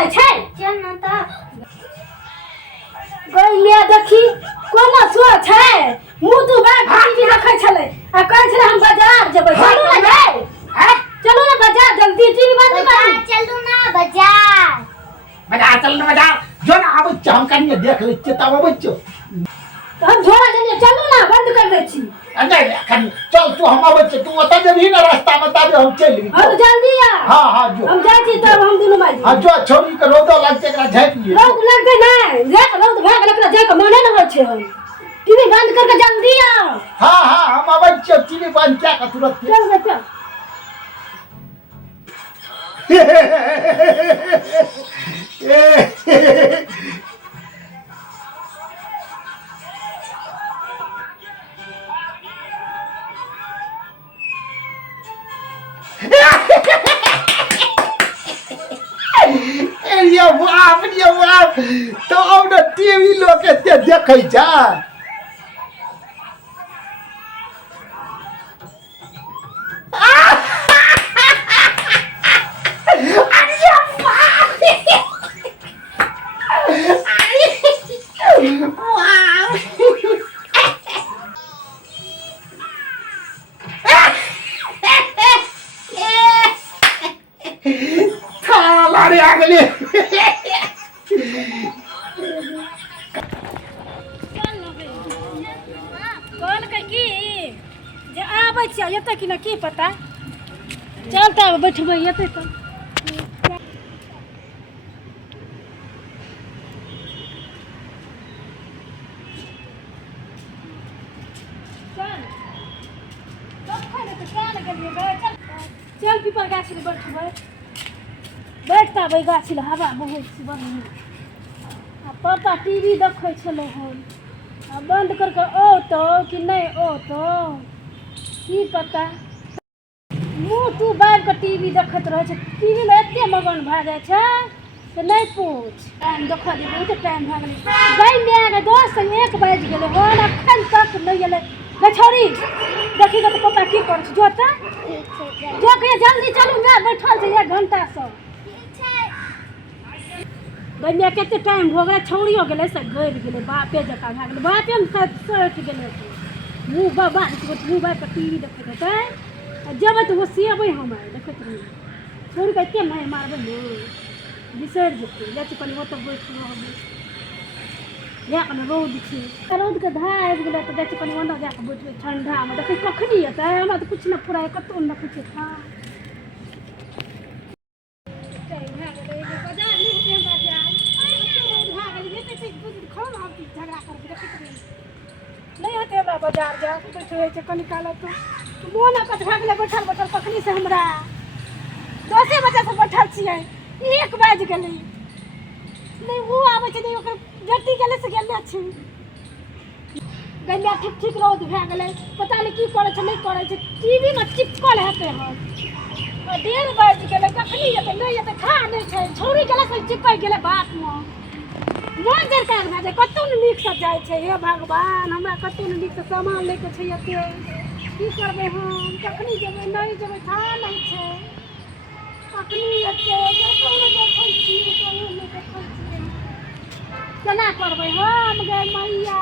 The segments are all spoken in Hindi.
जाय छै चल न त गइया देखी कोना सो छै मुंह तू बा टीवी देखै छले आ कहै छले हम बाजार जेबै चलू ना गए हैं चलू ना बाजार जल्दी टीवी बंद कर चलू ना बाजार चल ना बाजार जो ना आबै छ हम कनिया देख ले छियै तब आबै छ हम झोला देने चलू ना बंद कर दै छी नहीं कनी चल तू हम आबै छ तू ओता जबही ना रास्ता में तब हम चली हम जल्दी आ हां जो हम जाय छी तब हम दुनु माई हां जो छोरी के रोदो लगते एकरा झाँप लिए रोद लगते नहीं देख रोद भाग एकरा जाय के मने न होय छै हम टीवी बंद करके जल्दी आ हां हम आबै छ टीवी बंद क्या का तुरंत चल बेटा ये बाप तो अब टीवी लोग एते देखै छ येते कि ना की पता चलता बैठबै येते तो चल पीपर गाछी ले बैठबै बैठता भाई गाछी ले हवा बहै छै बढ़िया आ पता टीवी देखै छलै हन आ बंद करके औतो कि नहीं औतो की पता मुँह तू बाहर के टीवी देखत रहे छै टीवी में एते मगन भए जाय छै से नहीं पूछ टाइम देखा दे बहुत टाइम भए गेलै गई मेरा के दोस्त 1 बज गेलै हन अखन तक नहीं एलै गे छोरी देखी तो पता की कर छ जो त जो के जल्दी चलू मैं बैठल छै 1 घंटा से ठीक छै गइया केते टाइम हो गेलै छौड़ियो गेलै से गइब गेलै बापे जका भए गेलै बापे में सट गेलै मुँह बाबा मुँह बाप टीवी देखैत हेतै जब तो सियबै हम देखैत रही छोड़ के एते मारि मारबै ने बिसरि जेतै जाइ छी कनि ओतऽ बैठ रहबै जा कनि रौद छै रौदके धार आबि गेलै तऽ जाइ छी कनि ओना जाकऽ बैठबै ठण्डामे देखै कखनी एतै हमरा तऽ किछु नहि फुराय कतहु नहि किछु था नहीं होते हमरा बाजार जा बैठे होइ छै कनि काल तो मोन कत भए गेलै बैठल बैठल कखनी से हमरा 10 बजे से बैठल छियै 1 बज गेलै नहीं वो आबै छै नहीं ओकर बेटी गेलै से गेलै छै गैया ठीक रौद भए गेलै पता नहीं की करै छै नहीं करै छै टीवी में चिपकल हेतै हन 1:30 बज गेलै कखनी एतै नहीं एतै था नहीं छै छौरी गेलै से चिपक गेलै बात में मन जरकार भए जाए कतहु ने नीक से जाइ छै हे भगवान हमरा कतहु ने नीक से सामान लेके छै एते की करबै हम कखनी जेबै नहीं जेबै था नहीं छै कखनी एते कतहु ने देखै छी कतहु ने देखै छी केना करबै हम गे मैया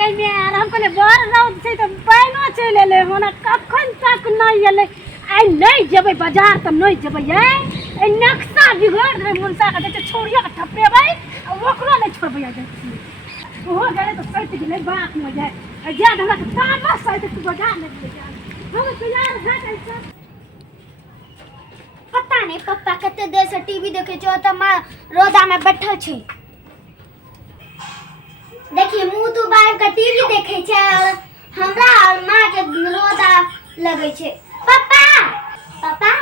गै हम कहले बड़ रौद छै तऽ पानिओ चलि एलै हन कखन तक नहीं एलै आई नहीं जेबै बाजार तऽ नहीं जेबै ए नक्शा बिगड़ रे मुनसा के देते छोड़िया के ठपेबै ओकरो नहीं छोड़बै जाइ छी ओहो गेलै तऽ सैत गेलै बाप में जाय आ जा हमरा के तामा सैत तू बाजार नहीं ले हम तैयार भए जाइ छै पता नहीं पप्पा कते देर से टीवी देखे छ त मां रोदा में बैठल छै देखिए मुंह तो बाहर का टीवी देखे छै और हमरा और मां के रोदा लगे छै पापा पापा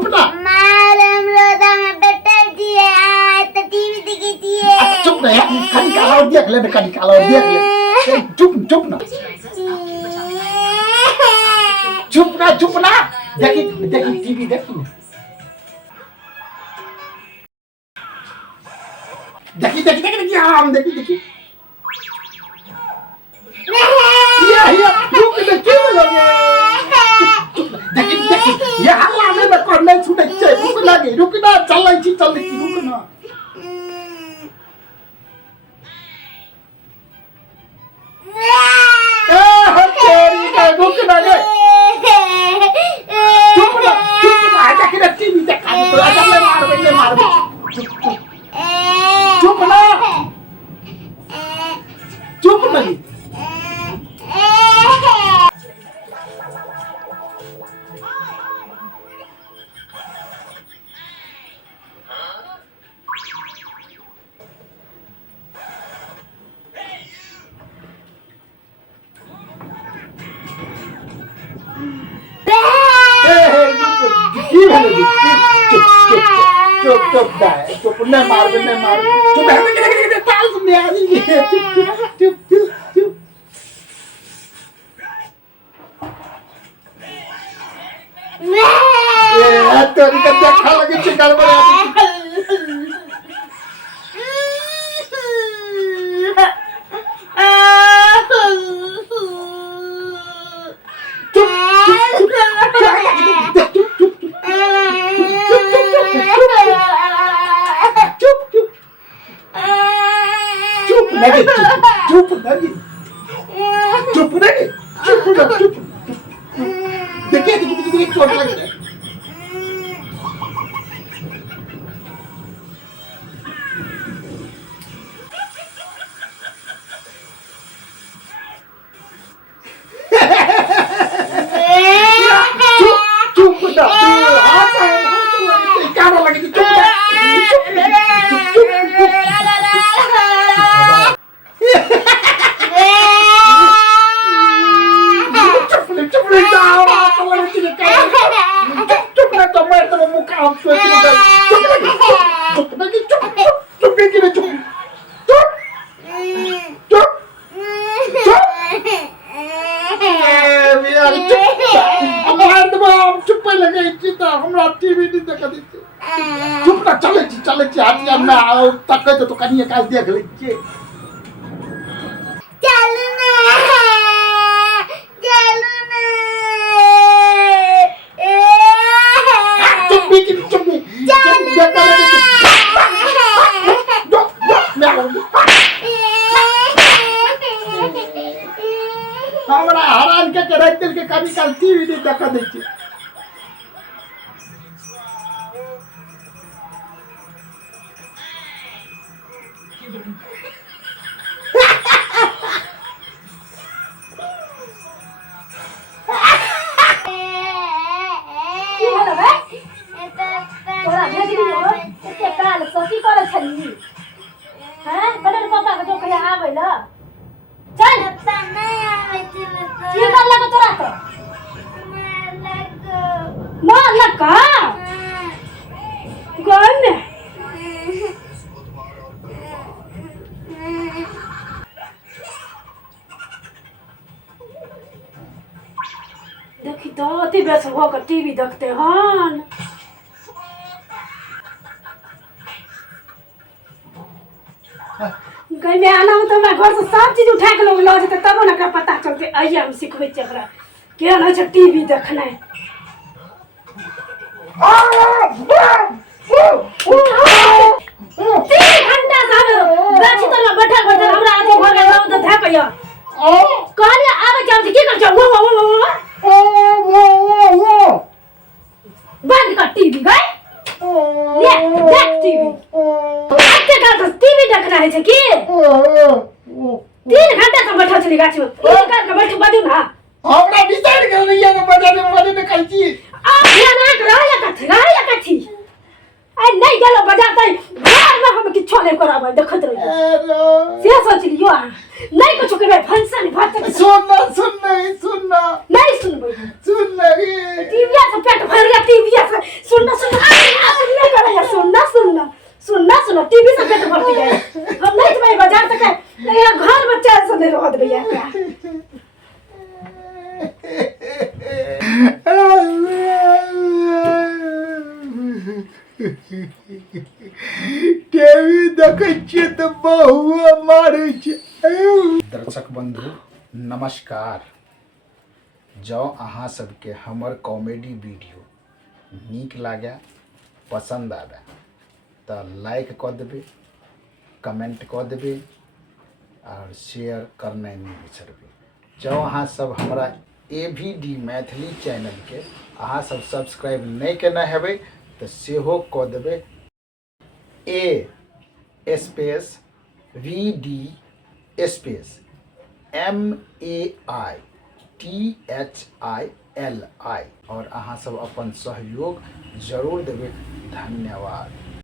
चुप ना रोदा में बैठल छिए तो टीवी देखे छिए चुप ना कनी काला देख ले कनी काला देख ले चुप ना चुप ना देखी टीवी देखी देखी देखी देखी देखी हम देखी देखी ये रुक दे क्यों लगे देखी देखी ये हल्ला नहीं ना करने छूटे छे रुक ना चल छी रुक ना ए तेरी का रुक ना रे चुप ना आजा के टीवी देखा तो आजा ले मार चुप ना चुप नहीं चुप नहीं मार चुप है ताल सुनने आ रही है चुप ये तेरी का देखा लगे चिकन बना चुप देखिए चोट लग रहा है चुप ना क्या लगे चुप ना चले आज तक तो कनिया काल देख लीजिए हमरा हरान के रख दिल के कभी काल टीवी नहीं देखा देखिए देखी तो अति बेस होकर टीवी देखते हन कहीं में आना हो तो मैं घर से सब चीज उठा के लोग लो जेते तब ना पता चलते आइया हम सिखबै छै एकरा केहन होइ छै टीवी देखनाइ 3 घंटा से गाछी तर में बैठल बैठल हमरा अथी भ गेल रौ त धैपैया कहलिए आबै जाम की कर छ वो बंद कर टीवी गए ले देख टीवी आके का टीवी देखना है छै की 3 घंटा से बैठल छली गाछी में एक कर के बैठ बदू ना हमरा डिसाइड कर रहिए ना बजाने कहै छी आ ध्यान रह कथी आई नहीं गेलो बजाते घर में हम किछो नहीं कराबै देखत रहिए से सोच लियो नहीं कुछ करबै फंक्शन भात सुन नहीं सुनबै सुन रे टीवी से पेट भर गया टीवी से सुन नहीं करे सुन टीवी से पेट भर गया हम नहीं जबै बाजार तक घर में चैन से नहीं रह देबै क्या टीवी देखै छियै बहुआ मारे छै। दर्शक बंधु नमस्कार। जँ अहाँ सबके हमर कॉमेडी वीडियो नीक लागे, पसंद आवे तऽ लाइक कऽ देबै, कमेंट कऽ देबै और शेयर करनाइ नहीं बिसरबै। जँ अहाँ सब हमरा AVD मैथिली चैनल के अहाँ सब सब्सक्राइब नहीं केने हेबै तऽ सेहो कऽ देबै। A space VD space MAITHILI और अहाँ सब अपन सहयोग जरूर देबै। धन्यवाद।